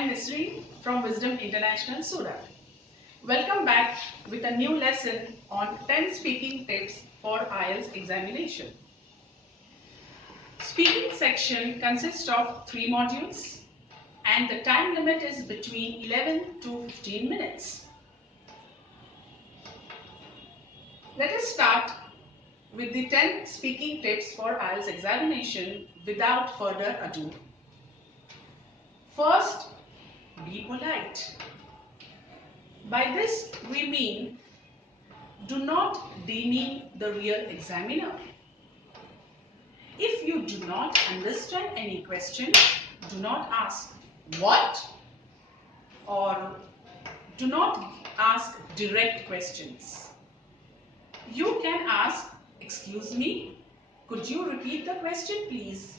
am Nisreen from Wisdom International, Surat. Welcome back with a new lesson on 10 speaking tips for IELTS examination. Speaking section consists of 3 modules and the time limit is between 11 to 15 minutes. Let us start with the 10 speaking tips for IELTS examination without further ado. First, be polite. By this we mean do not demean the real examiner. If you do not understand any question, do not ask what or do not ask direct questions. You can ask, excuse me, could you repeat the question please?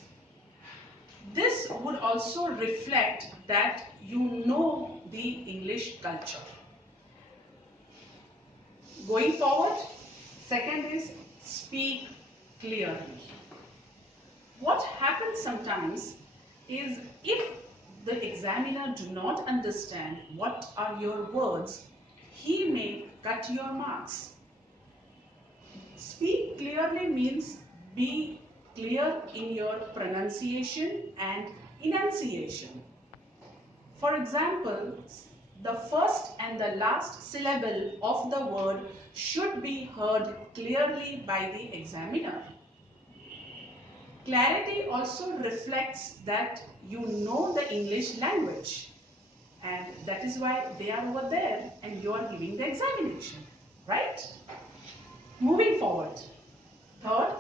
This would also reflect that you know the English culture. Going forward, second is speak clearly. What happens sometimes is if the examiner do not understand what are your words, he may cut your marks. Speak clearly means be clear in your pronunciation and enunciation. For example, the first and the last syllable of the word should be heard clearly by the examiner. Clarity also reflects that you know the English language, and that is why they are over there and you are giving the examination, right? Moving forward. Third,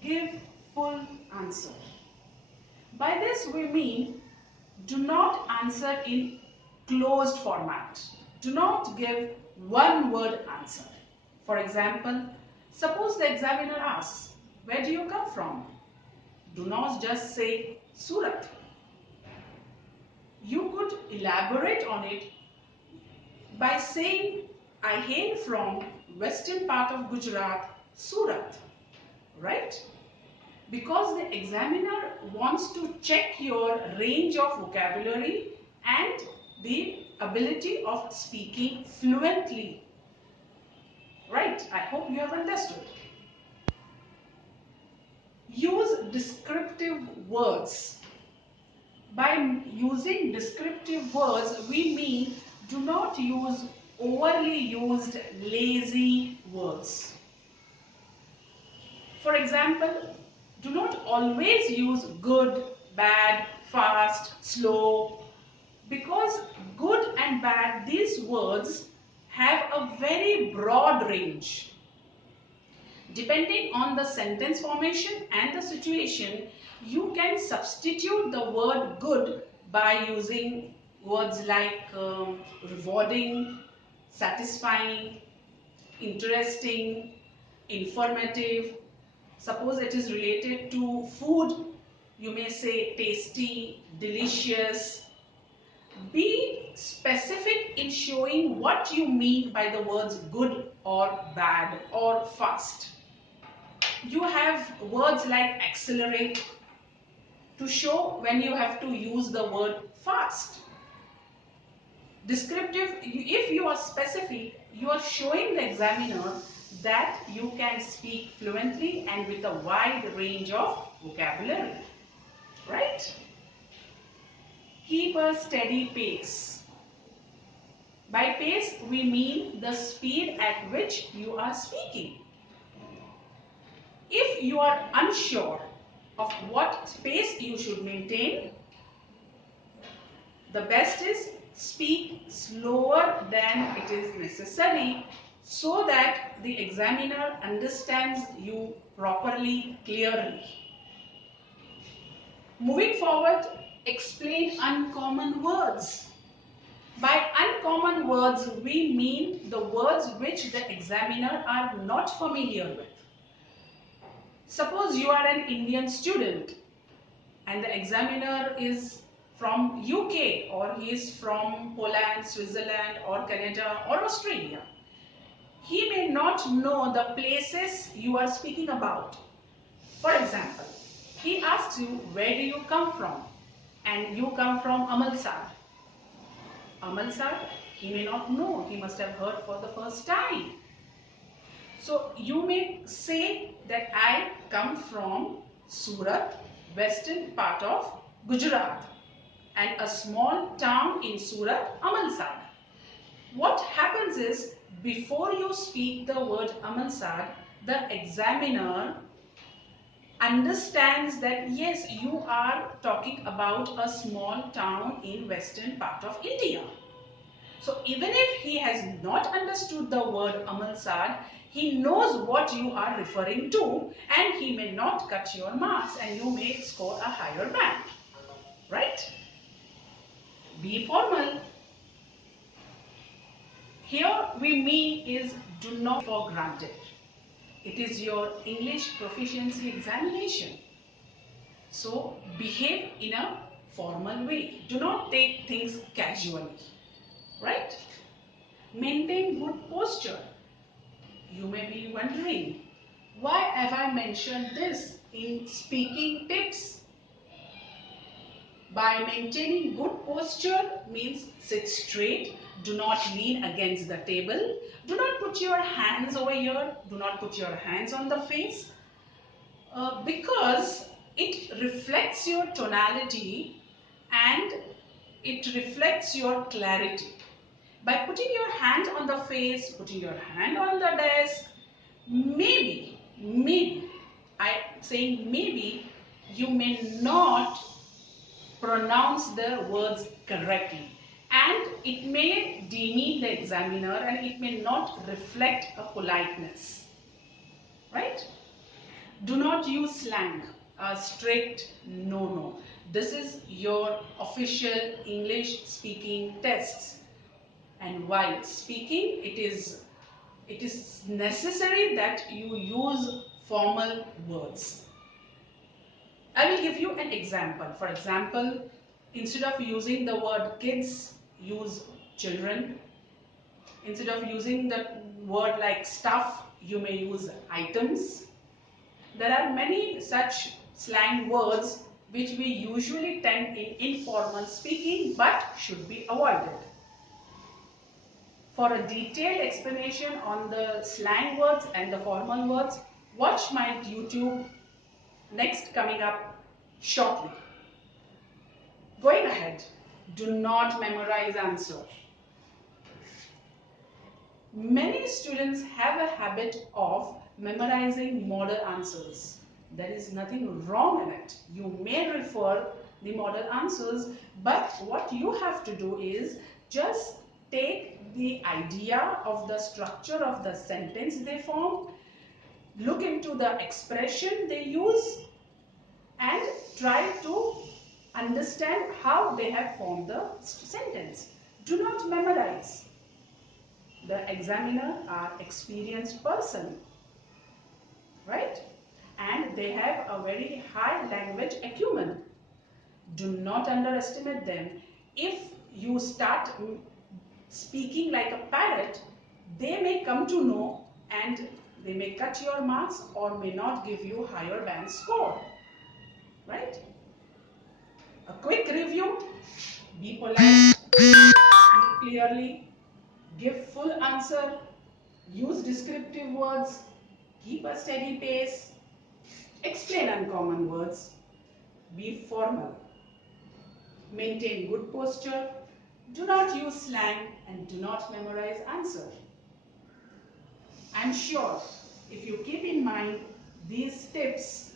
give full answer. By this we mean do not answer in closed format. Do not give one word answer. For example, suppose the examiner asks, where do you come from? Do not just say Surat. You could elaborate on it by saying, I hail from western part of Gujarat, Surat. Right? Because the examiner wants to check your range of vocabulary and the ability of speaking fluently. Right? I hope you have understood. Use descriptive words. By using descriptive words, we mean do not use overly used lazy words. For example, do not always use good, bad, fast, slow, because good and bad, these words have a very broad range. Depending on the sentence formation and the situation, you can substitute the word good by using words like rewarding, satisfying, interesting, informative. Suppose it is related to food, you may say tasty, delicious. Be specific in showing what you mean by the words good or bad or fast. You have words like accelerate to show when you have to use the word fast. Descriptive, if you are specific, you are showing the examiner that you can speak fluently and with a wide range of vocabulary. Right? Keep a steady pace. By pace, we mean the speed at which you are speaking. If you are unsure of what pace you should maintain, the best is speak slower than it is necessary so that the examiner understands you properly, clearly. Moving forward, explain uncommon words. By uncommon words, we mean the words which the examiner are not familiar with. Suppose you are an Indian student and the examiner is from UK or he is from Poland, Switzerland or Canada or Australia. He may not know the places you are speaking about. For example, he asks you, where do you come from? And you come from Amritsar. Amal sir, he may not know. He must have heard for the first time. So you may say that I come from Surat, western part of Gujarat, and a small town in Surat, Amritsar. What happens is, before you speak the word Amritsar, the examiner understands that yes, you are talking about a small town in western part of India. So even if he has not understood the word Amritsar, he knows what you are referring to, and he may not cut your marks and you may score a higher band. Right? Be formal. Here we mean is do not for granted. It is your English proficiency examination. So behave in a formal way. Do not take things casually. Right? Maintain good posture. You may be wondering, why have I mentioned this in speaking tips? By maintaining good posture means sit straight, do not lean against the table, do not put your hands over here, do not put your hands on the face, because it reflects your tonality and it reflects your clarity. By putting your hand on the face, putting your hand on the desk, maybe, I saying maybe, you may not pronounce the words correctly, and it may demean the examiner and it may not reflect a politeness. Right? Do not use slang. A strict no. This is your official English speaking tests, and while speaking it is necessary that you use formal words. I will give you an example. For example, instead of using the word kids, use children. Instead of using the word like stuff, you may use items. There are many such slang words which we usually tend in informal speaking but should be avoided. For a detailed explanation on the slang words and the formal words, watch my YouTube next coming up shortly. Going ahead, do not memorize answer. Many students have a habit of memorizing model answers. There is nothing wrong in it. You may refer the model answers, but what you have to do is just take the idea of the structure of the sentence they form, look into the expression they use, and try to understand how they have formed the sentence. Do not memorize. The examiner are experienced person, right? And they have a very high language acumen. Do not underestimate them. If you start speaking like a parrot, they may come to know and they may cut your marks or may not give you higher band score, right? A quick review: be polite, speak clearly, give full answer, use descriptive words, keep a steady pace, explain uncommon words, be formal, maintain good posture, do not use slang, and do not memorize answer. I am sure if you keep in mind these tips,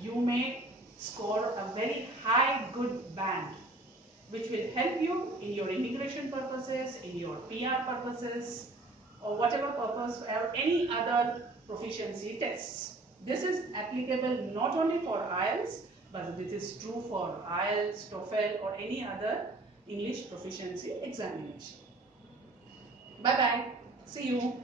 you may score a very high good band, which will help you in your immigration purposes, in your PR purposes, or whatever purpose, or any other proficiency tests. This is applicable not only for IELTS, but this is true for IELTS, TOEFL, or any other English proficiency examination. Bye bye. See you.